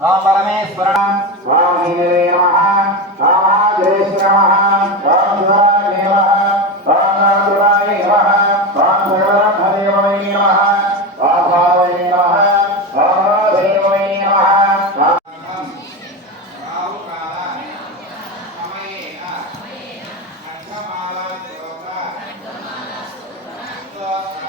ओम परमेश्वर ओम हिंदवे नमः ओम महादेवेश्वर नमः ओम शिवाय नमः ओम नारायणाय नमः ओम सर्वब्रह्मदेवाय नमः ओम भावये नमः ओम देवाय नमः राहु काल समयेन खड्गमाला स्तोत्र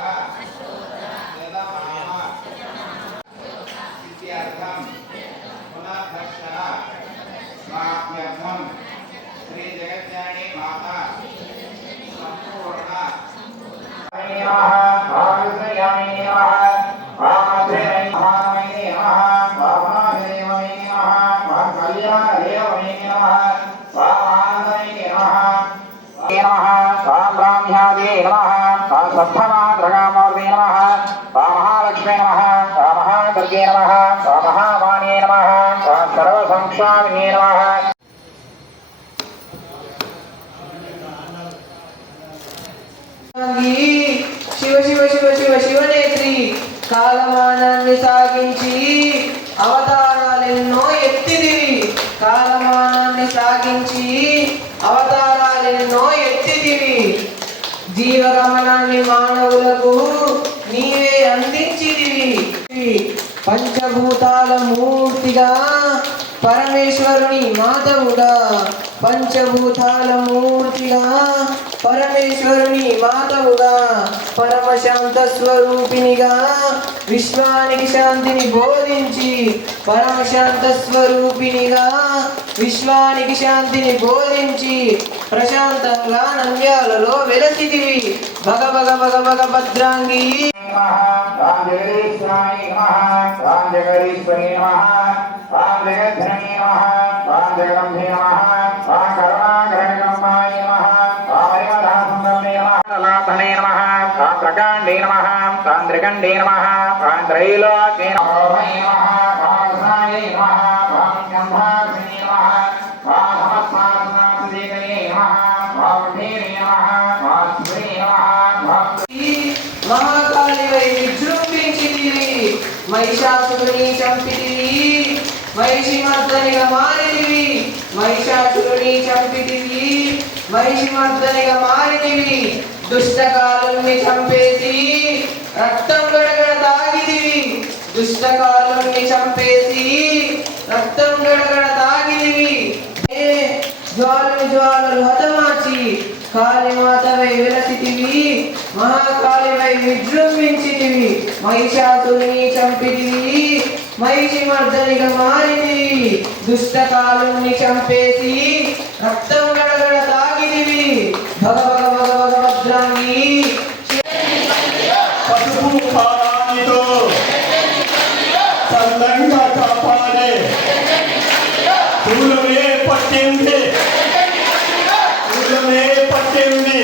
श्री जगज्ञानी माता संपूर्ण महालक्ष्मी नमः महादुर्गे नमः महावाणी नमः सर्वसंक्षामिने नमः शिव शिव शिव शिव शिवनेत्री కాలమానాన్ని సాగించి అవతారాలెన్నో ఎత్తిదివి కాలమానాన్ని సాగించి అవతారాలెన్నో ఎత్తిదివి జీవగమనాన్ని మానవులకు నీవే అందించిదివి పంచభూతాల మూర్తిగా పరమేశ్వరుని మాతవుగా పంచభూతాల మూర్తిగా పరమేశ్వరుని మాతవుగా పరమశాంత స్వరూపినిగా విశ్వానికి శాంతిని బోధించి పరమశాంత స్వరూపినిగా విశ్వానికి శాంతిని బోధించి ప్రశాంతంగా నంద్యాలలో వెలసిదివి భగ భగ భగ భగ భద్రాంగి प्रकांडे नमः तांत्रिकंडे नमः त्रैलोक्ये नमः महाकालिवै विजृंभिंचितिवि महिषासुरुनि चंपितिवि महिषिमर्दनिगा मारितिवि महिषासुरुनि चंपितिवि महिषिमर्दनिगा मारितिवि దుష్టకాలుని చంపేసి రక్తం గడగడ తాగిదివి దుష్టకాలుని చంపేసి రక్తం గడగడ తాగిదివి జ్వాలను జ్వాలలు హతమార్చి కాళీమాతవై వెలసితివి మహాకాళివై విజృంభించితివి మహిషాసురుని చంపితివి మహిషిమర్దనిగా మారితివి దుష్టకాలుని చంపేసి రక్తం గడగడ తాగిదివి భగ భగ భగ భగ భద్రాంగి పసుపు పారానితో చల్లంగా కాపాడే పూలమే పట్టింది పూలమే పట్టింది